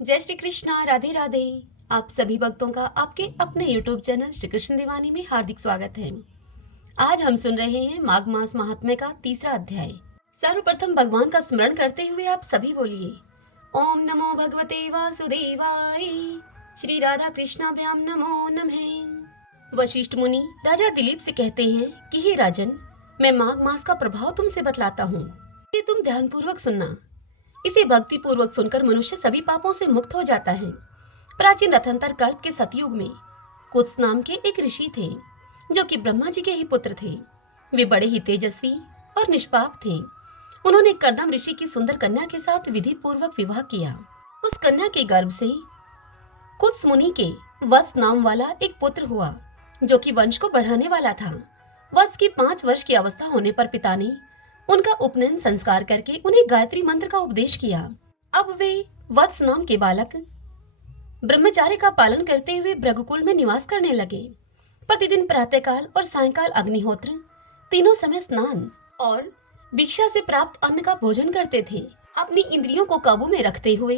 जय श्री कृष्णा, राधे राधे। आप सभी भक्तों का आपके अपने YouTube चैनल श्री कृष्ण दीवानी में हार्दिक स्वागत है। आज हम सुन रहे हैं माघ मास महात्म्य का तीसरा अध्याय। सर्वप्रथम भगवान का स्मरण करते हुए आप सभी बोलिए ओम नमो भगवते वासुदेवाय। श्री राधा कृष्णाभ्याम नमो नमः। वशिष्ठ मुनि राजा दिलीप से कहते हैं कि हे राजन, मैं माघ मास का प्रभाव तुमसे बतलाता हूँ, ये तुम ध्यानपूर्वक सुनना। इसे भक्ति पूर्वक सुनकर मनुष्य सभी पापों से मुक्त हो जाता है। प्राचीन रथंतर कल्प के सतयुग में कुत्स नाम के एक ऋषि थे, जो कि ब्रह्मा जी के ही पुत्र थे। वे बड़े ही तेजस्वी और निष्पाप थे। उन्होंने कर्दम ऋषि की सुंदर कन्या के साथ विधि पूर्वक विवाह किया। उस कन्या के गर्भ से कुत्स मुनि के वत्स नाम वाला एक पुत्र हुआ, जो कि वंश को बढ़ाने वाला था। वत्स की 5 वर्ष की अवस्था होने पर पिता ने उनका उपनयन संस्कार करके उन्हें गायत्री मंत्र का उपदेश किया। अब वे वत्स नाम के बालक ब्रह्मचार्य का पालन करते हुए भृगुकुल में निवास करने लगे। प्रतिदिन प्रातःकाल और सायंकाल अग्निहोत्र, तीनों समय स्नान और भिक्षा से प्राप्त अन्न का भोजन करते थे। अपनी इंद्रियों को काबू में रखते हुए,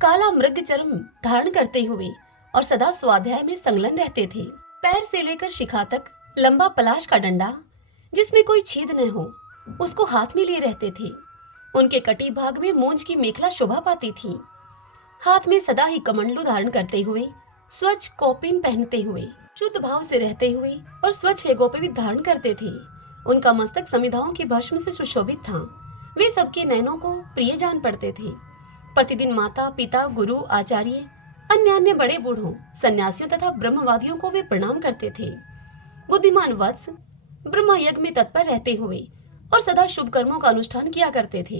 काला मृग चर्म धारण करते हुए और सदा स्वाध्याय में संलग्न रहते थे। पैर से लेकर शिखा तक लंबा पलाश का डंडा, जिसमें कोई छेद न हो, उसको हाथ में लिए रहते थे। उनके कटी भाग में मूंज की मेखला शोभा पाती थी। हाथ में सदा ही कमंडलू धारण करते हुए, स्वच्छ कौपीन पहनते हुए, शुद्ध भाव से रहते हुए और स्वच्छ हेगोपवीत धारण करते थे। उनका मस्तक समिधाओं के भस्म से सुशोभित था। वे सबके नयनों को प्रिय जान पड़ते थे। प्रतिदिन माता पिता, गुरु, आचार्य, अन्य बड़े बूढ़ों, सन्यासियों तथा ब्रह्मवादियों को वे प्रणाम करते थे। बुद्धिमान वत्स ब्रह्म यज्ञ में तत्पर रहते हुए और सदा शुभ कर्मों का अनुष्ठान किया करते थे।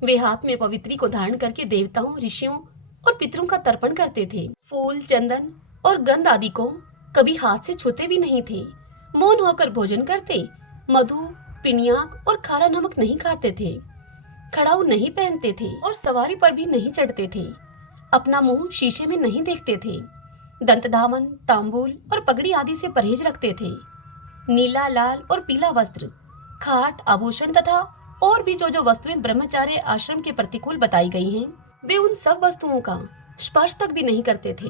वे हाथ में पवित्री को धारण करके देवताओं, ऋषियों और पितरों का तर्पण करते थे। फूल, चंदन और गंध आदि को कभी हाथ से छूते भी नहीं थे। मौन होकर भोजन करते, मधु, पिनियाक और खारा नमक नहीं खाते थे। खड़ाऊ नहीं पहनते थे और सवारी पर भी नहीं चढ़ते थे। अपना मुंह शीशे में नहीं देखते थे। दंत धावन, तांबूल और पगड़ी आदि से परहेज रखते थे। नीला, लाल और पीला वस्त्र, खाट, आभूषण तथा और भी जो वस्तुएं ब्रह्मचार्य आश्रम के प्रतिकूल बताई गई हैं, वे उन सब वस्तुओं का स्पर्श तक भी नहीं करते थे।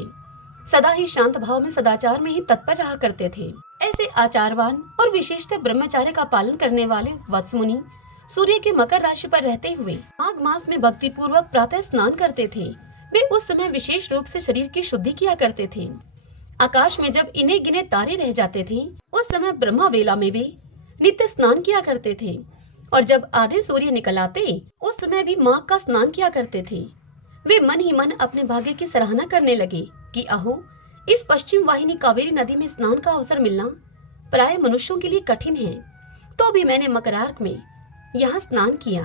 सदा ही शांत भाव में सदाचार में ही तत्पर रहा करते थे। ऐसे आचारवान और विशेषतः ब्रह्मचार्य का पालन करने वाले वत्स मुनि सूर्य के मकर राशि पर रहते हुए माघ मास में भक्ति पूर्वक प्रातः स्नान करते थे। वे उस समय विशेष रूप से शरीर की शुद्धि किया करते थे। आकाश में जब इन्हें गिने तारे रह जाते थे, उस समय ब्रह्मा वेला में वे नित्य स्नान किया करते थे। और जब आधे सूर्य निकल आते, उस समय भी माघ का स्नान किया करते थे। वे मन ही मन अपने भाग्य की सराहना करने लगे कि अहो, इस पश्चिम वाहिनी कावेरी नदी में स्नान का अवसर मिलना प्राय मनुष्यों के लिए कठिन है, तो भी मैंने मकरार्क में यहाँ स्नान किया।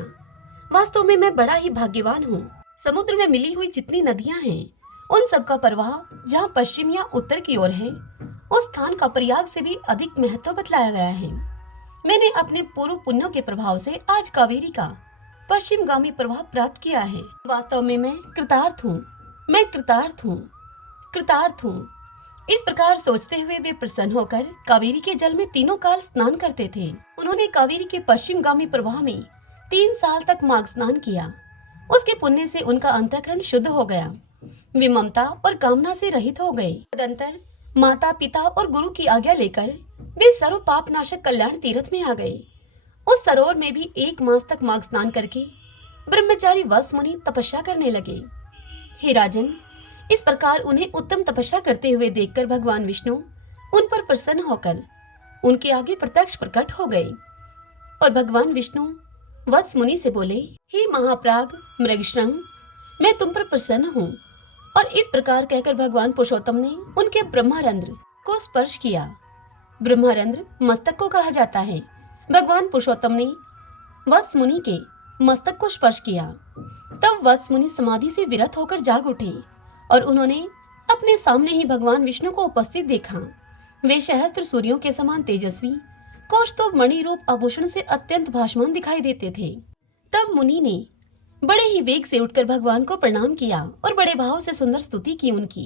वास्तव में मैं बड़ा ही भाग्यवान हूँ। समुद्र में मिली हुई जितनी नदियाँ हैं, उन सब का प्रवाह जहाँ पश्चिम या उत्तर की ओर है, उस स्थान का प्रयाग से भी अधिक महत्व बतलाया गया है। मैंने अपने पूर्व पुण्यों के प्रभाव से आज कावेरी का पश्चिमगामी प्रभाव प्राप्त किया है। वास्तव में मैं कृतार्थ हूँ, मैं कृतार्थ हूँ, कृतार्थ हूँ। इस प्रकार सोचते हुए वे प्रसन्न होकर कावेरी के जल में तीनों काल स्नान करते थे। उन्होंने कावेरी के पश्चिमगामी प्रवाह में 3 साल तक माघ स्नान किया। उसके पुण्य से उनका अंतःकरण शुद्ध हो गया। वे ममता और कामना से रहित हो गए। तदंतर माता पिता और गुरु की आज्ञा लेकर वे सर्व पाप नाशक कल्याण तीर्थ में आ गए। उस सरोवर में भी 1 मास तक माघ स्नान करके ब्रह्मचारी वत्स मुनि तपस्या करने लगे। हे राजन, इस प्रकार उन्हें उत्तम तपस्या करते हुए देखकर भगवान विष्णु उन पर प्रसन्न होकर उनके आगे प्रत्यक्ष प्रकट हो गए। और भगवान विष्णु वत्स मुनि से बोले, हे महाप्राग मृगश्रंग, मैं तुम पर प्रसन्न हूँ। और इस प्रकार कहकर भगवान पुरुषोत्तम ने उनके ब्रह्मारंध्र को स्पर्श किया। ब्रह्मारंध्र मस्तक को कहा जाता है। भगवान पुरुषोत्तम ने वत्स मुनि के मस्तक को स्पर्श किया। तब वत्स मुनि समाधि से विरत होकर जाग उठे और उन्होंने अपने सामने ही भगवान विष्णु को उपस्थित देखा। वे सहस्त्र सूर्यों के समान तेजस्वी, कौस्तुभ मणि रूप आभूषण से अत्यंत भासमान दिखाई देते थे। तब मुनि ने बड़े ही वेग से उठकर भगवान को प्रणाम किया और बड़े भाव से सुंदर स्तुति की उनकी।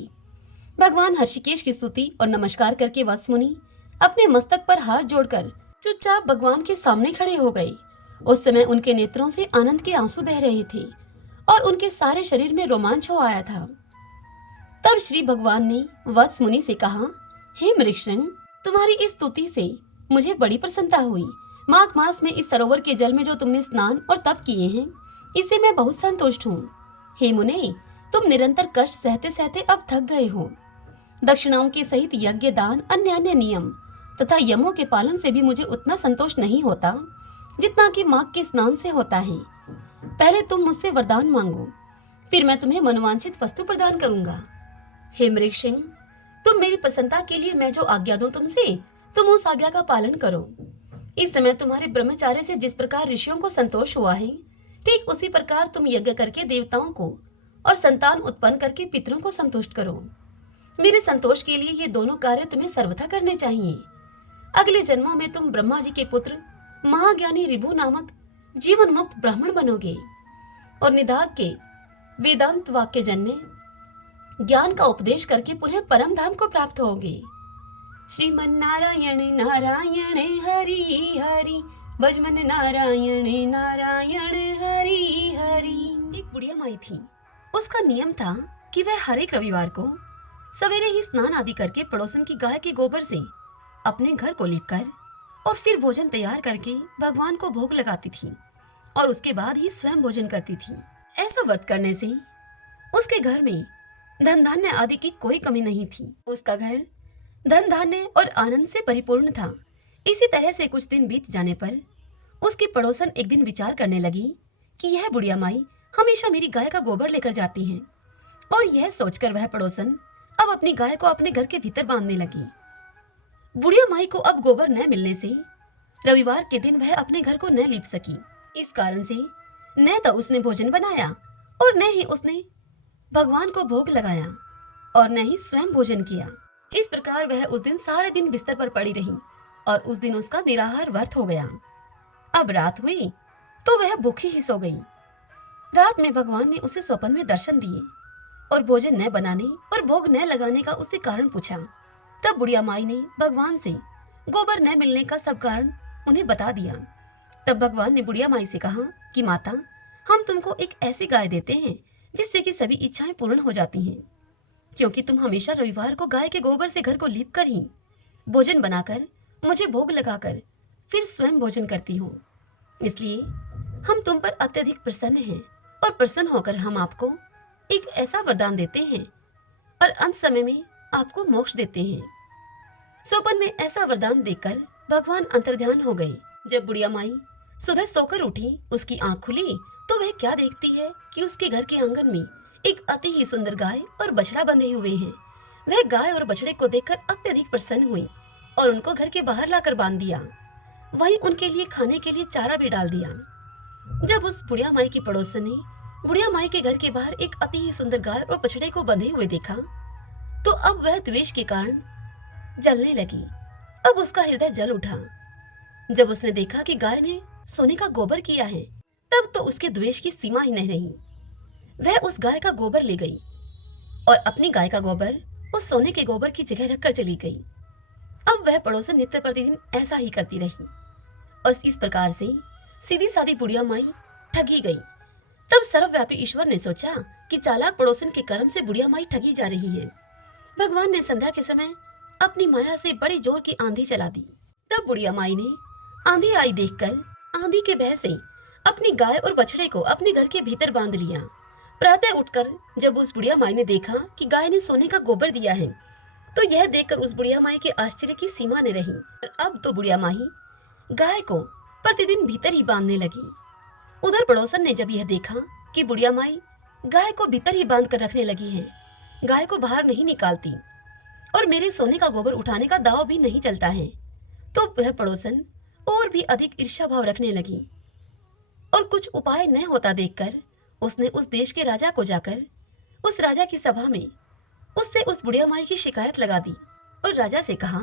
भगवान हर्षिकेश की स्तुति और नमस्कार करके वत्स मुनि अपने मस्तक पर हाथ जोड़कर चुपचाप भगवान के सामने खड़े हो गए। उस समय उनके नेत्रों से आनंद के आंसू बह रहे थे और उनके सारे शरीर में रोमांच हो आया था। तब श्री भगवान ने वत्स मुनि से कहा, हे मृगशृंग, तुम्हारी इस स्तुति से मुझे बड़ी प्रसन्नता हुई। माघ मास में इस सरोवर के जल में जो तुमने स्नान और तप किए हैं, इससे मैं बहुत संतुष्ट हूँ। हे मुने, तुम निरंतर कष्ट सहते सहते अब थक गए हो। दक्षिणाओं के सहित यज्ञ, दान, अन्य अन्य नियम तथा यमों के पालन से भी मुझे उतना संतोष नहीं होता जितना कि माघ के स्नान से होता है। पहले तुम मुझसे वरदान मांगो, फिर मैं तुम्हें मनोवांछित वस्तु प्रदान करूंगा। हे मृगसिंह, तुम मेरी प्रसन्नता के लिए मैं जो आज्ञा दूं तुमसे, तुम उस आज्ञा का पालन करो। इस समय तुम्हारे ब्रह्मचार्य से जिस प्रकार ऋषियों को संतोष हुआ है, ठीक उसी प्रकार तुम यज्ञ करके देवताओं को और संतान उत्पन्न करके पितरों को संतुष्ट करो। मेरे संतोष के लिए ये दोनों कार्य तुम्हें सर्वथा करने चाहिए। अगले जन्मों में तुम ब्रह्मा जी के पुत्र महाज्ञानी ऋभु नामक जीवन मुक्त ब्राह्मण बनोगे और निदाग के वेदांत वाक्य जन्य ज्ञान का उपदेश करके पुनः परम धाम को प्राप्त होगे। श्रीमन नारायण नारायण हरि हरि, भजमन नारायण नारायण हरि हरि। एक बुढ़िया माई थी। उसका नियम था कि वह हर एक रविवार को सवेरे ही स्नान आदि करके पड़ोसन की गाय के गोबर से अपने घर को लीपकर और फिर भोजन तैयार करके भगवान को भोग लगाती थी और उसके बाद ही स्वयं भोजन करती थी। ऐसा व्रत करने से उसके घर में धन धान्य आदि की कोई कमी नहीं थी। उसका घर धन धान्य और आनंद से परिपूर्ण था। इसी तरह से कुछ दिन बीत जाने पर उसकी पड़ोसन एक दिन विचार करने लगी कि यह बुढ़िया माई हमेशा मेरी गाय का गोबर लेकर जाती है, और यह सोचकर वह पड़ोसन अब अपनी गाय को अपने घर के भीतर बांधने लगी। बुढ़िया माई को अब गोबर न मिलने से रविवार के दिन वह अपने घर को न लीप सकी। इस कारण से न तो उसने भोजन बनाया और न ही उसने भगवान को भोग लगाया और न ही स्वयं भोजन किया। इस प्रकार वह उस दिन सारे दिन बिस्तर पर पड़ी रही और उस दिन उसका निराहार व्रत हो गया। अब रात हुई तो वह भूखी ही सो गई। रात में भगवान ने उसे स्वप्न में दर्शन दिए और भोजन न बनाने और भोग न लगाने का उससे कारण पूछा। तब बुढ़िया माई ने भगवान से गोबर न मिलने का सब कारण उन्हें बता दिया। तब भगवान ने बुढ़िया माई से कहा कि माता, हम तुमको एक ऐसी गाय देते हैं जिससे कि सभी इच्छाएं पूर्ण हो जाती हैं, क्योंकि तुम हमेशा रविवार को गाय के गोबर से घर को लीप कर ही भोजन बनाकर मुझे भोग लगाकर फिर स्वयं भोजन करती हो। इसलिए हम तुम पर अत्यधिक प्रसन्न हैं और प्रसन्न होकर हम आपको एक ऐसा वरदान देते हैं और अंत समय में आपको मोक्ष देते हैं। स्वप्न में ऐसा वरदान देकर भगवान अंतर्ध्यान हो गए। जब बुढ़िया माई सुबह सोकर उठी, उसकी आंख खुली तो वह क्या देखती है कि उसके घर के आंगन में एक अति ही सुंदर गाय और बछड़ा बंधे हुए हैं। वह गाय और बछड़े को देखकर अत्यधिक प्रसन्न हुई और उनको घर के बाहर लाकर बांध दिया। वहीं उनके लिए खाने के लिए चारा भी डाल दिया। जब उस बुढ़िया माई की पड़ोसन ने बुढ़िया माई के घर के बाहर एक अति ही सुंदर गाय और बछड़े को बंधे हुए देखा तो अब वह द्वेष के कारण जलने लगी। अब उसका हृदय जल उठा। जब उसने देखा कि गाय ने सोने का गोबर किया है, तब तो उसके द्वेष की सीमा ही नहीं रही। वह उस गाय का गोबर ले गई और अपनी गाय का गोबर उस सोने के गोबर की जगह रखकर चली गई। अब वह पड़ोसन नित्य प्रतिदिन ऐसा ही करती रही और इस प्रकार से सीधी सादी बुढ़िया माई ठगी गई। तब सर्वव्यापी ईश्वर ने सोचा कि चालाक पड़ोसन के कर्म से बुढ़िया माई ठगी जा रही है। भगवान ने संध्या के समय अपनी माया से बड़ी जोर की आंधी चला दी। तब बुढ़िया माई ने आंधी आई देखकर आंधी के भय से अपनी गाय और बछड़े को अपने घर के भीतर बांध लिया। प्रातः उठकर जब उस बुढ़िया माई ने देखा कि गाय ने सोने का गोबर दिया है, तो यह देखकर उस बुढ़िया माई के आश्चर्य की सीमा न रही। अब तो बुढ़िया माई गाय को प्रतिदिन भीतर ही बांधने लगी। उधर पड़ोसन ने जब यह देखा कि बुढ़िया माई गाय को भीतर ही बांध कर रखने लगी है, गाय को बाहर नहीं निकालती और मेरे सोने का गोबर उठाने का दाव भी नहीं चलता है, तो वह पड़ोसन और भी अधिक ईर्ष्या भाव रखने लगी और कुछ उपाय न होता देखकर उसने उस देश के राजा को जाकर उस राजा की सभा में उससे उस बुढ़िया माई की शिकायत लगा दी और राजा से कहा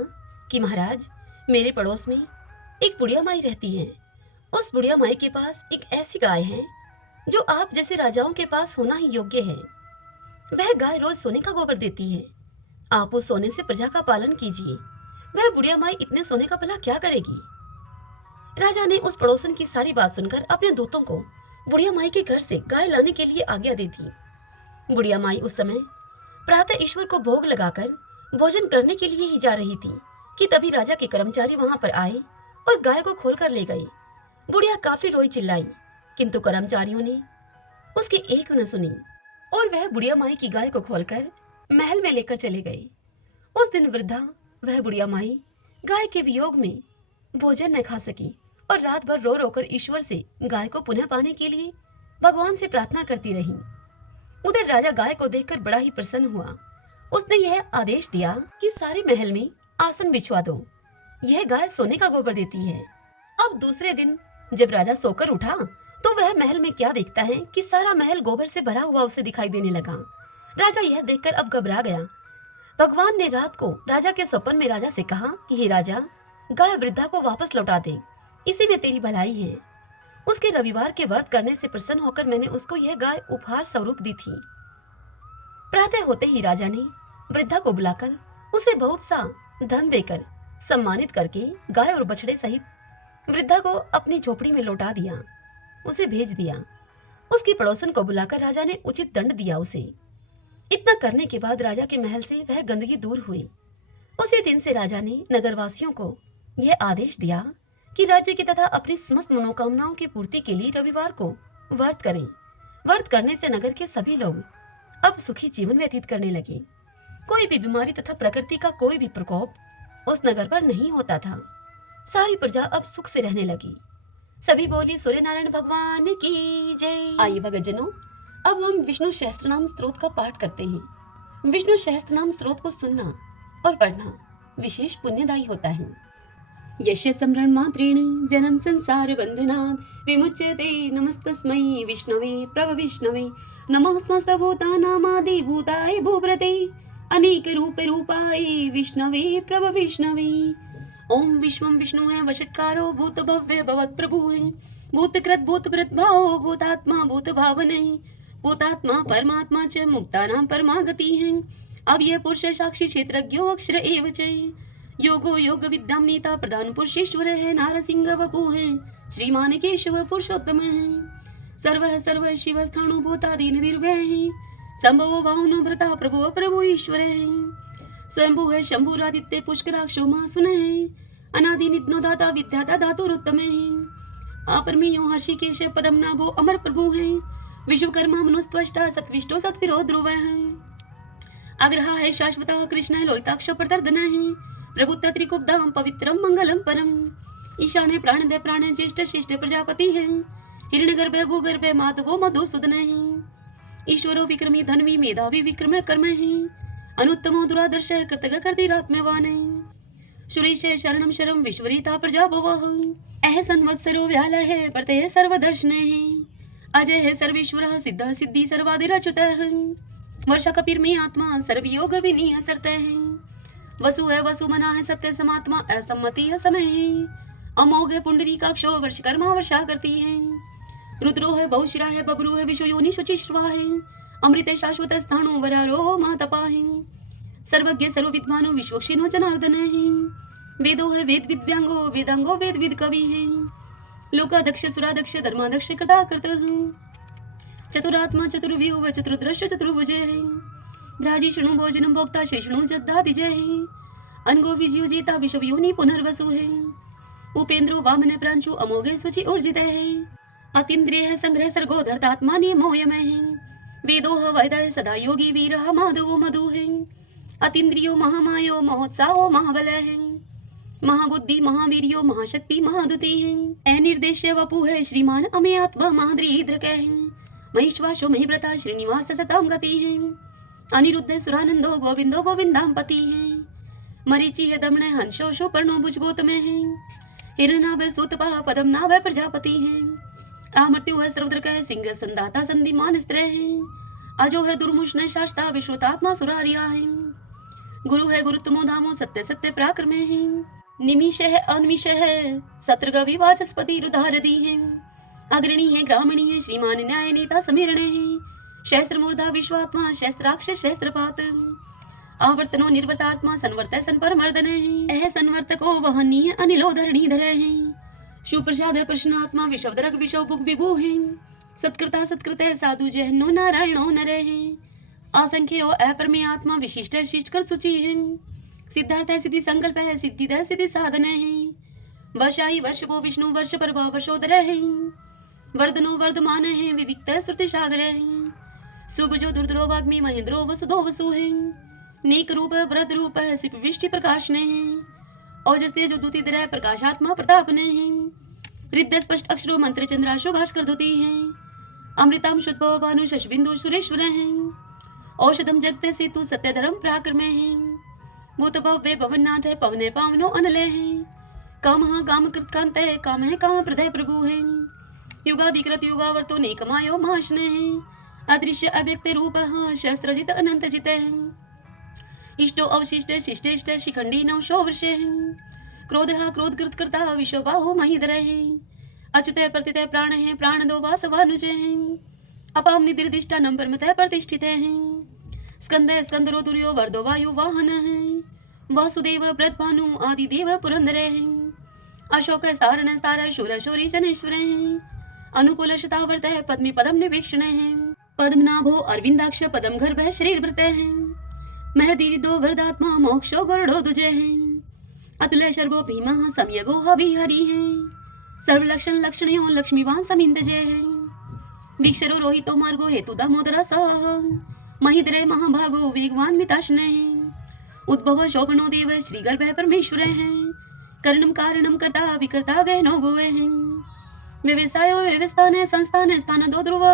कि महाराज, मेरे पड़ोस में एक बुढ़िया माई रहती है। उस बुढ़िया माई के पास एक ऐसी गाय है जो आप जैसे राजाओं के पास होना ही योग्य है। वह गाय रोज सोने का गोबर देती है। आप उस सोने से प्रजा का पालन कीजिए। वह बुढ़िया माई इतने सोने का भला क्या करेगी। राजा ने उस पड़ोसन की सारी बात सुनकर अपने दूतों को बुढ़िया माई के घर से गाय लाने के लिए आज्ञा दी थी। बुढ़िया माई उस समय प्रातः ईश्वर को भोग लगाकर भोजन करने के लिए ही जा रही थी कि तभी राजा के कर्मचारी वहां पर आए और गाय को खोलकर ले गए। बुढ़िया काफी रोई चिल्लाई, किंतु कर्मचारियों ने उसकी एक न सुनी और वह बुढ़िया माई की गाय को खोलकर महल में लेकर चले गए। उस दिन वृद्धा वह बुढ़िया माई गाय के वियोग में भोजन न खा सकी और रात भर रो रोकर ईश्वर से गाय को पुनः पाने के लिए भगवान से प्रार्थना करती रही। उधर राजा गाय को देखकर बड़ा ही प्रसन्न हुआ। उसने यह आदेश दिया कि सारे महल में आसन बिछवा दो, यह गाय सोने का गोबर देती है। अब दूसरे दिन जब राजा सोकर उठा तो वह महल में क्या देखता है कि सारा महल गोबर से भरा हुआ उसे दिखाई देने लगा। राजा यह देखकर अब घबरा गया। भगवान ने रात को राजा के सपन में राजा से कहा कि हे राजा, गाय वृद्धा को वापस लौटा दे, इसी में तेरी भलाई है। उसके रविवार के व्रत करने से प्रसन्न होकर मैंने उसको यह गाय उपहार स्वरूप दी थी। प्रातः होते ही राजा ने वृद्धा को बुलाकर उसे बहुत सा धन देकर सम्मानित करके गाय और बछड़े सहित वृद्धा को अपनी झोपड़ी में लौटा दिया, उसे भेज दिया। उसकी पड़ोसन को बुलाकर राजा ने उचित दंड दिया उसे। इतना करने के बाद राजा के महल से वह गंदगी दूर हुई। उसी दिन से राजा ने नगरवासियों को यह आदेश दिया कि राज्य की तथा अपनी समस्त मनोकामनाओं की पूर्ति के लिए रविवार को व्रत करें। व्रत करने से नगर के सभी लोग अब सुखी जीवन व्यतीत करने लगे। कोई भी बीमारी तथा प्रकृति का कोई भी प्रकोप उस नगर पर नहीं होता था। सारी प्रजा अब सुख से रहने लगी। सभी बोली सूर्य नारायण भगवान की जय। आइए भक्तजनों, अब हम विष्णु सहस्त्रनाम स्तोत्र का पाठ करते हैं। विष्णु सहस्त्रनाम स्तोत्र को सुनना और पढ़ना विशेष पुण्यदायी होता है। यस्य स्मरण मात्रेण जन्म संसार बंधनात् विमुच्यते नमस्तस्मै विष्णवे प्रभ विष्णवे नमः समस्त भूतानामादि भूताय भूभृते अनेक रूपे रूपाय विष्णवे प्रभ विष्णवे। ओम विश्वं विष्णु है वषट्कारो भूत भव्य भवत् प्रभु है भूतकृत भूतभृत भाव भूतात्मा भूत भावने भूतात्मा परमात्मा च मुक्तानां परमागति है। अब यह पुरुष साक्षी क्षेत्रज्ञो अक्षर एव च योगो योग विद्याम नेता प्रधान पुरुषेश्वर है नारसिंह वपु है श्रीमान केशव पुरुषोत्तम है सर्व शिव स्थाणु भूतादि निर्भय है संभव भावनो भ्रता प्रभु प्रभु ईश्वर है स्वयंभू है शंभुरादित्य पुष्कराक्षो महासुन है अनादि नित्नो दाता विद्याता धातुरुत्तम है अपरमेयो हर्षिकेश पदम नाभो अमर प्रभु है विश्वकर्मा मनुस्त्वष्टा सत्विष्टो सत्विरो ध्रुव है अग्रहा है शाश्वता कृष्ण है लोहिताक्ष प्रतर्दन है प्रभुत्व त्रिकुब्धाम पवित्रम मंगलम परम ईशाने प्राणदय प्राण ज्येष्ठ श्रेष्ठ प्रजापति है हिरण्यगर्भ भूगर्भ माधवो मधुसूदन है ईश्वरो विक्रमी धनवी मेधावी विक्रम कर्म है अनुत्तमो दुरादर्श कृतज्ञ कर्तिरात्मवान है सुरेश शरणम शरम विश्वरीता प्रजा भवः अह संवत्सरो व्याल है प्रत्यय सर्वदर्शन है अजय है सर्वेश्वर सिद्ध सिद्धि सर्वादिरच्युत है वर्षा कपिर में आत्मा सर्वयोग विनीय सरत है वसु है वसु मना है सत्य समात्मा असम्मति है समय है अमोघ है पुंडरीकाक्षो वर्षकर्मा वर्षा करती है रुद्रो है बहुशिरा है बबरू है विश्व योनि शुचिश्रवा है अमृत शाश्वत स्थाणु वरारो महातपा है सर्वज्ञ सर्वविद्वानो विश्वक्षिणो जनार्दन है वेदो है वेद विद्यांगो वेदांगो वेद विद कवि है लोकादक्ष सुरादक्ष धर्मादक्ष कृता कृत है चतुरात्मा चतुर्व्यूह चतुर्दृश्य चतुर्भुज है भ्राजिष्णु भोजनम भोक्ता शेषणु जगदादिजय है अनगो विजयो जेता विश्व योनि पुनर्वसु है उपेंद्रो वामन प्रांशु अमोघे सुचि ऊर्जित है अतीन्द्रिय है संग्रह सर्गो धर्तात्मा नियमोयम है वेदो वैदय सदा योगी वीर माधवो मधु है अतीन्द्रियो महामायो महोत्साहो महाबल है महाबुद्धि महावीर्यो महाशक्ति महादुति है अनिर्देश्य वपु है श्रीमान अमे आत्मा महाद्रीद्रक है महेश्वासो महिव्रता श्रीनिवास सताम गति है अनिरुद्ध सुरानंदो गोविंदो गोविंदाम है मरीचि है दमन हंसो शोपर्णो भुजगोतम है हिरणाभ सूतपा पदम नाभ प्रजापति है अमृत्यु है सर्वद्रक है सिंह संदाता संधिमान स्त्र है अजो है दुर्मुष्ण शास्ता विश्वतात्मा सुरारिया है गुरु है गुरुत्तमो धामो सत्य सत्य पराक्रम है निमिष है अनिमिष है सत्रगवि वाचस्पति रुधारदी है अग्रणी है ग्रामणी है श्रीमान न्याय नेता समीरण है शस्त्र मूर्धा विश्वात्मा शस्त्राक्ष शस्त्रपात आवर्तनो निर्वर्तात्मा संवर्त संपर मर्दन है यह संवर्तको वहनी अनिलो धरणी धर है सुप्रसाद प्रश्नात्मा विषवदरक विषव भुग विभु है सत्कृता सत्कृत साधु जहनो नारायणो नरे हैं। असंख्यो अपरमे आत्मा विशिष्ट शिष्ट कर सूची है। सिद्धार्थ है सिद्धि संकल्प है सिद्धि दय सिद्धि साधन है। वर्षाई वर्ष वो विष्णु वर्ष पर वर्षोदर है। वर्धनो वर्धमान है विविक्त श्रुति सागर है। सुबजो दुर्दरो वाग्मी महेंद्रो वसुधो वसु है। नीक रूप वृद्ध रूप है सिप वृष्टि प्रकाश ने है। ओजस तेजो दूती दर प्रकाशात्मा प्रताप ने है। रिद्ध स्पष्ट अक्षरो मंत्र चंद्राशो भास्कर धोती है। अमृताम शुद्ध भानु शशबिंदु सुरेश्वर है। औषधम जगत से तू सत्य धर्म पराक्रम है। भूत भव्य भवननाथ है पवने पावनो अनलय है। काम काम कृत कांत है काम है काम प्रदय प्रभु है। युगाधिकृत युगावर्तो नेकमायो महाशने है। अदृश्य अव्यक्त रूप शस्त्रजित अनंत जित है। इष्टो अवशिष्ट शिष्टेष्ट शिखंडी नवशो वर्ष है। क्रोध क्रोध कृत करता विश्वबाहु महिधर है। अच्युत प्रतित प्राण है प्राण दो वासवानुज है। अपाम निदिर्दिष्टा नंबर मत प्रतिष्ठित है। स्कंद स्कंदरो तुर्यो वर्दो वायु वाहन है। वासुदेव व्रत भानु आदि देव पुरंदर है। अशोक सारण सार शूर शौरी जनेश्वर है। अनुकूल शतावर्त है पद्मी पदम निवेक्षण है। पद्मनाभो अरविंदाक्ष पदम गर्भ शरीर भृत है। महदीरिदो वरदात्मा मोक्षो गरुड़ो दुजे है। अतुल शर्वो भीमा समयगो हवि हरि है। सर्वलक्षण लक्षणियों लक्ष्मीवान समिंद जय है। वीक्षरो रोहितो मार्गो हेतु दामोदर सह। महिद्रे महाभागो वेगवान मिताशने है। उद्भव शोभनो देव श्री गर्भ परमेश्वर है। कर्णम कारणम कर्ता विकर्ता गहनो गोवे है। व्यवसायो व्यवस्थान संस्थान स्थान दो ध्रुव।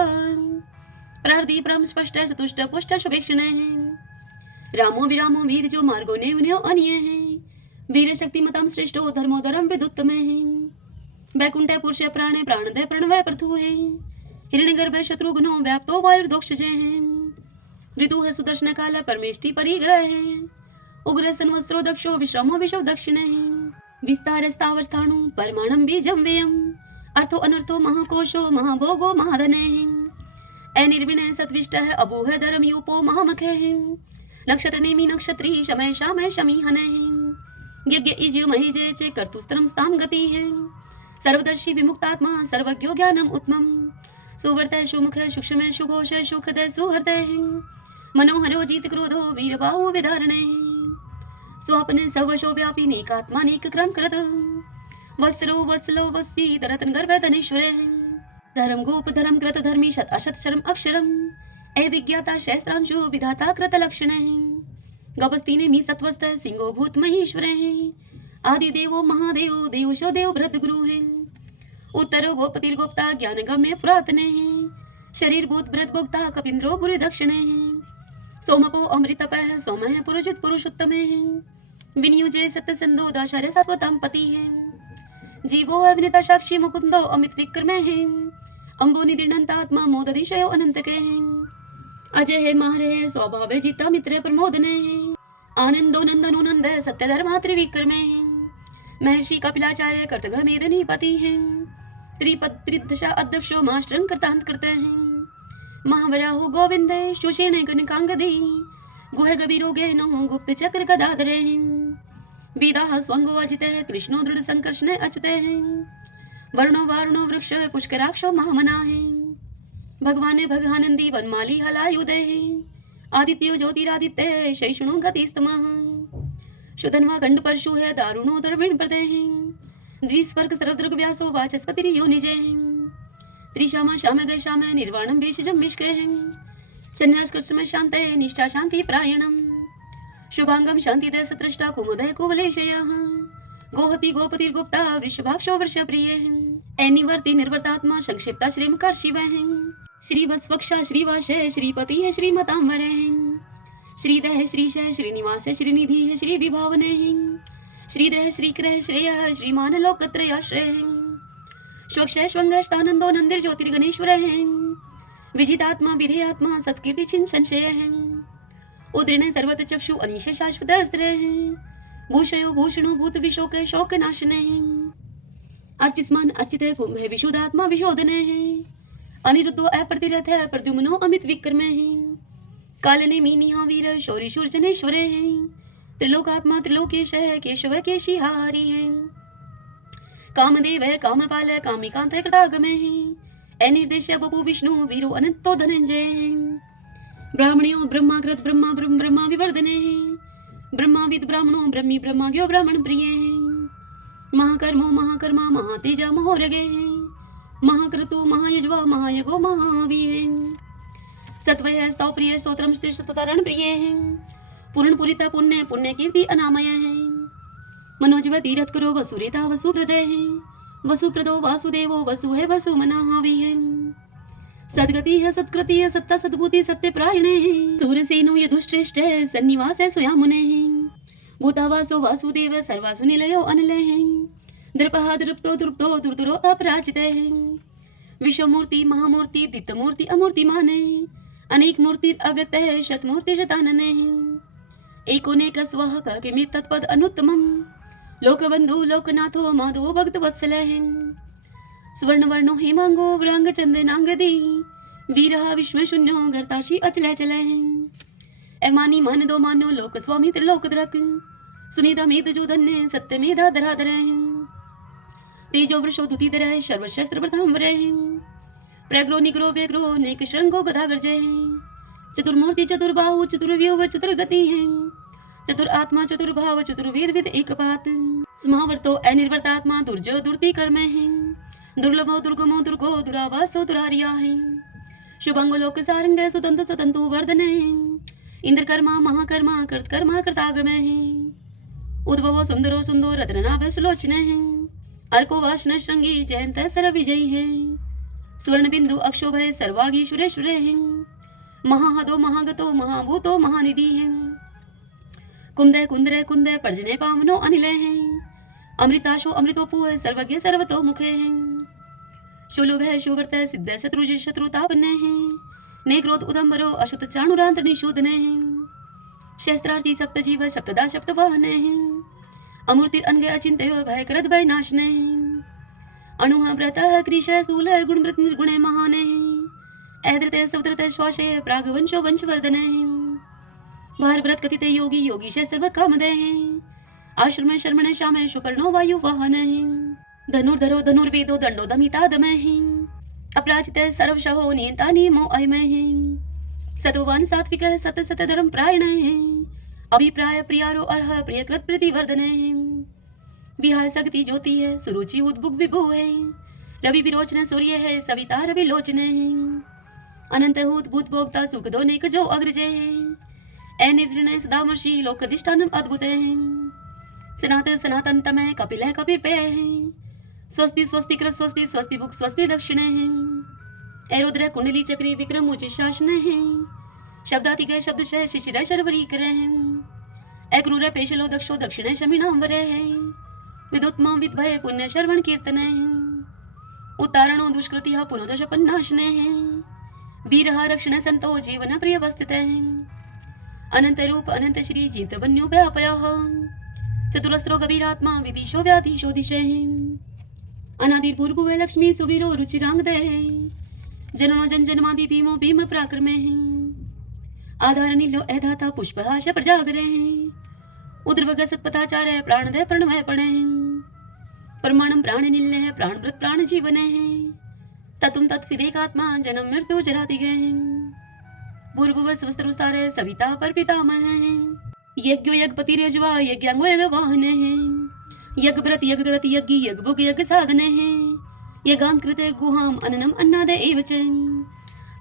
प्रहृति परम स्पष्ट चतुष्ट पुष्ट शुभेक्षण है। रामो विरामो वीर जो मार्गो नेवन्यो अन्य है। वीर शक्तिमतम श्रेष्ठो धर्मोदरम विदुत्तम है। वैकुंठ पुरुष प्राणे प्राणदय प्रणवय प्रथु है। हिरण्यगर्भ शत्रुघ्नो व्याप्तो वायुर्दोक्ष जय है। ऋतु है सुदर्शन काल परमेष्टि परिग्रह है। उग्र संवस्त्रो दक्षो विश्रमो विशव दक्षिण है। विस्तार स्थावर स्थाणु परमाणम बीजम व्ययम। अर्थो अनर्थो महाकोशो महाभोगो महाधने है। अनिर्विणय सत्विष्ट है अभू है धर्म यूपो महामख है। नक्षत्र नेमि नक्षत्री शमय शामय शमी हन है। यज्ञ इज मही जय चे कर्तुस्तरम स्थाम गति है। सर्वदर्शी विमुक्तात्मा सर्वज्ञो ज्ञानम उत्तमम। सुवर्त सुमुख सूक्ष्म सुघोष सुखद सुहृद है। मनोहरो जीत क्रोधो वीरबाहु विधारणे। स्वप्न सर्वशो व्यापी नेकात्मा नेक क्रम कृत। वत्सलो वत्सलो वत्सी दरतन गर्भ धनेश्वर है। धर्म गोप धर्म कृत धर्मी शत अशत शरम अक्षरम। अविज्ञाता शस्त्रांशु विधाता कृत लक्षण है। गपस्ती ने मी सत्वस्त सिंहो भूत महेश्वर है। आदि देवो महादेव देवशो देव भृत गुरु है। उत्तरो गोपतिर गोप्ता ज्ञान गम्य पुरातन है। शरीर भूत भृत भोक्ता कपिंद्रो बुरी दक्षिण है। सोमपो अमृतप है सोम है पुरुषित पुरुषोत्तम है। विनियुजे सत्य संदो दाशर सत्वतम पति है। जीवो अविनिता साक्षी मुकुंदो अमित विक्रम है। अंबो निदिनंतात्मा मोददिशयो अनंत के है। अजय है माहर है स्वभाव जीता मित्र प्रमोदन है। आनंदो नंदनो नंद सत्य धर्मा त्रिविक्रम है। महर्षि कपिलाचार्य कर्तघ मेदनी पति है। त्रिपद त्रिदशा अध्यक्षो मास्टरं कृतांत करते हैं। महावराहो गोविंद सुषेण कनकांगदी। गुह गबीरो गहनो गुप्त चक्र गदाधर हैं। वेदा स्वंगो अजित है कृष्णो दृढ़ संकर्षण अच्युत है। वर्णो वारुणो वृक्ष पुष्कराक्षो महामना है। भगवान भगानंदी वनमाली हलायुध है। आदित्यो ज्योतिरादित्य शैषणो गतिस्तमः। शुधन्वा गंड परशु है दारुणो दर्विण प्रदय है। द्विस्वर्ग सर्वदृग व्यासो वाचस्पति योनिजय है। त्रिशामा श्याम गय श्याम निर्वाणम भेषजम विष्क है। संन्यास कृष्ण शांत निष्ठा शांति प्रायणम। शुभांगम शांति दय सत्रष्टा कुमुदय कुवलेशय। गोहति गोपतिर गुप्ता वृषभाक्षो वर्ष प्रिय है। अनिवर्ति निर्वर्तात्मा संक्षिप्ता श्रीमकर शिव है। श्रीवत्स्वक्षा श्रीवास श्रीपति है श्रीमतांबर है। श्रीदय है श्रीश श्रीनिवास है श्रीनिधि है श्री विभावन है। श्रीदय श्रीक्रह श्रेय श्रीमान लोकत्रयाश्रय है। स्वक्षय स्वंगस्तानंदो नंदिर ज्योतिर्गणेश्वर है। विजितात्मा विधेयात्मा सत्कीर्ति चिन्ह संशय है। उदृण सर्वत चक्षु अनिश शाश्वत अस्त्र है। भूषयो भूषणो भूत विशोक शोक नाशन है। अर्चिस्मान अर्चित कुंभ है विशुद्धात्मा विशोधन है। अनिरुद्धो अप्रतिरथ है प्रद्युम्नो अमित विक्रम है। कालने मीनिहा वीर शौरी शूर जनेश्वर है। त्रिलोकात्मा त्रिलोकेश है केशव केशिहारी है। कामदेव है कामपाल कामिकांत कृतागम है। निर्देश्य बपु विष्णु वीरो अनंतो धनंजय। ब्राह्मणियो ब्रह्माकृत ब्रह्मा ब्रह्म ब्रह्मा विवर्धने। ब्रह्माविद ब्राह्मणो ब्रह्मी ब्रह्माज्ञो ब्राह्मण प्रिय। महाकर्मो महाकर्मा महातेजा महोरगे। महाक्रतु महायज्वा महायगो महावीर। सत्वय स्तव प्रिय स्तोत्रम स्तोतरण प्रिय है। पूर्ण पूरिता पुण्य पुण्य कीर्ति अनामय है। मनोजव तीरथ करो वसुरेता वसुप्रदय है। वसुप्रदो वासुदेवो वसु है वसु मनाहावी है। सदगति है सत्कृति है सत्ता सद्भूति सत्य प्रायणे है। सूरसेनो यदुश्रेष्ठ है सन्निवास है स्वयामुने है। भूतावासो वासुदेव सर्वासु निलयो अनिलय है। द्रपहा द्रुप्तो द्रुप्तो दुर्दुरो अपराजित है। विश्वमूर्ति महामूर्ति दित्तमूर्ति अमूर्तिमान है। अनेक मूर्ति अव्यक्त है शतमूर्ति शतानन है। एकोनेक स्वः किमि तत्पद अनुत्तमम्। लोकबंधु लोकनाथो माधवो भक्त वत्सल है। स्वर्णवर्णो हेमांगो व्रांग चंदनांगदी। वीरः विश्वशून्यो गर्ताशी अचल चल है। एमानी मान दो मानो लोक स्वामी त्रिलोकद्रक। सुनिधा मेद जो धन्य सत्य मेधा धराधर है। तेजो वृषो दुतिधर है सर्वशस्त्र प्रथाम्बर है। प्रग्रो निग्रो व्यग्रो नेक श्रृंगो गदागर जय है। चतुर्मूर्ति चतुर्बाहु चतुर्व्यूह चतुर्गति है। चतुर आत्मा चतुर्भाव चतुर्वेद विद एकपात। समावर्तो अनिर्वर्तात्मा दुर्जो दुर्ति कर्म है। दुर्लभो दुर्गमो दुर्गो दुरावासो दुरारिया है। शुभंगो लोक सारंग सुतंतु सुतंतु वर्धन है। इंद्र कर्मा महाकर्मा कृतकर्मा कृतागम है। उद्भवो सुंदरो सुंदो रत्ननाभ सुलोचन है। अर्को वाशन श्रृंगी जयंत सर विजयी है। स्वर्ण बिंदु अक्षोभ है सर्वागी सुरेश्वर है। महाहदो महागतो महाभूतो महानिधि है। कुंदय कुंदरय कुंदय पर्जने पावनो अनिलय है। अमृताशो अमृतोपु है सर्वज्ञ सर्वतो मुखे है। शुलुभ है शुवर्त सिद्ध शत्रुज शत्रुतापन है। नेक्रोध उदम्बरो अशुत चाणुरांत निशोधन है। शस्त्रार्थी सप्त जीव सप्तदा सप्त वाहन है। अमूर्ति अनग अचिंत्य भयकृत भय नाशन है। अणुः व्रतः कृशः स्थूलः गुणवृत निर्गुणे महान है। ऐद्रते सवत्रते श्वासे प्रागवंशो वंशवर्धन है। भारव्रत कथित योगी योगीश सर्व कामदय है। आश्रम शर्मण श्याम सुपर्णो वायु वाहन है। धनुर्धरो धनुर्वेदो दंडो दमिता दमय है। अपराजित सर्वशहो नियंता नियमो अयमय है। सतोवान सात्विक सत सत धर्म प्रायण है। अभिप्राय प्रियारो अर्ह प्रियकृत प्रतिवर्धन है। विहाय सगति ज्योति है सुरुचि उद्भुग विभु है। रवि विरोचन सूर्य है सविता रवि लोचन है। अनंत हूत भूत भोक्ता सुख दो नेक जो अग्रजय है। अनिवृण सदामर्षि लोकधिष्ठानम अद्भुत है। सनात सनातन तमय कपिल है कपिर पे है। स्वस्ति स्वस्ति कृत स्वस्ति स्वस्ति भुक स्वस्ति दक्षिण है। रुद्र कुंडली चक्री विक्रम उच्च शासन है। शब्दातिक शब्दशः शिशिर शर्वरी करे हैं। अक्रूर पेशलो दक्षो दक्षिण शमिनांबर है। विदुत्मा विद्भय पुण्य श्रवण कीर्तन है। उतारणो दुष्कृति पुनोदश पन्नाशन है। वीर रक्षण संतो जीवन प्रिय वस्थित है। अनंत रूप अनंत श्री जीत बन्यो व्यापय। चतुरस्रो गभीरात्मा विदिशो व्याधीशो दिशे है। अनादिर्पूर्व लक्ष्मी सुवीरो रुचिरांगदय है। जननो जन जन्मादि भीमो भीम पराक्रमे है। आधार नीलो ऐधाता पुष्पहाश प्रजागरे हैं। उद्रवग सत्पथाचार्य प्राणदय प्रणवय पणे हैं। परमाणम प्राण नील्य है प्राणवृत प्राण जीवन है। तत्म तत्विदेकात्मा जन्म मृत्यु जराति गए हैं। पूर्व स्वस्त्रविस्तार सविता पर पितामह है। यज्ञो यज्ञपति रजवा यज्ञांगो यज्ञ वाहन है। यज्ञ व्रत यज्ञ ग्रत यज्ञ यज्ञ भुग यज्ञ साधन है। यज्ञांत कृत गुहाम अन्नम अन्नाद एव च।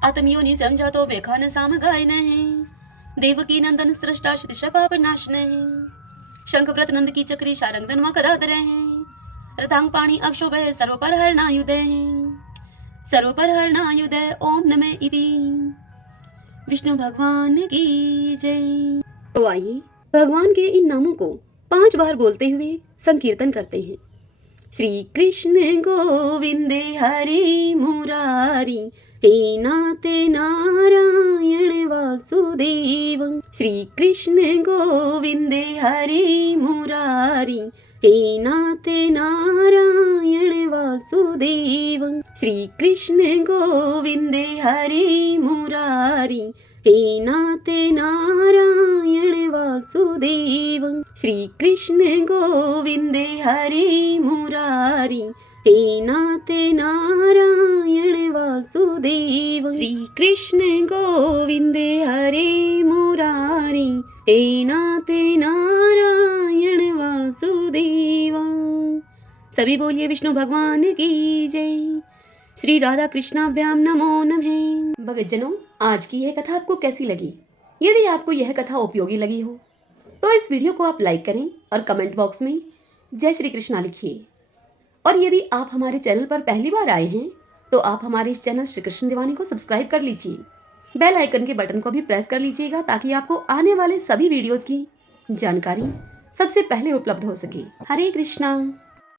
आत्मयोनि समझातो वेखान साम गायन है। देवकी नंदन सृष्टा शतिशा पाप नाशन है। शंख व्रत नंद की चक्री शारंग धनवा कदाधर है। रथांग पाणी अक्षोभ है सर्व पर हरणायुध है। सर्व पर हरणायुध ओम नमः इति। विष्णु भगवान की जय। तो आइए भगवान के इन नामों को 5 बार बोलते हुए संकीर्तन करते हैं। श्री कृष्ण गोविंदे हरि मुरारी हे नाते नारायण वासुदेव। श्री कृष्ण गोविंदे हरि मुरारी हे नाते नारायण वासुदेव। श्री कृष्ण गोविंदे हरि मुरारी हे नाते नारायण वासुदेव। श्री कृष्ण गोविंदे हरि मुरारी हे नाते नारायण वासुदेव, श्री कृष्ण गोविंद हरे मुरारी, हे नाते नारायण वासुदेव। सभी बोलिए विष्णु भगवान की जय। श्री राधा कृष्णाभ्याम नमो नमः। भक्तजनों, आज की यह कथा आपको कैसी लगी? यदि आपको यह कथा उपयोगी लगी हो तो इस वीडियो को आप लाइक करें और कमेंट बॉक्स में जय श्री कृष्णा लिखिए। और यदि आप हमारे चैनल पर पहली बार आए हैं तो आप हमारे इस चैनल श्री कृष्ण दीवानी को सब्सक्राइब कर लीजिए। बेल आइकन के बटन को भी प्रेस कर लीजिएगा ताकि आपको आने वाले सभी वीडियोस की जानकारी सबसे पहले उपलब्ध हो सके। हरे कृष्णा।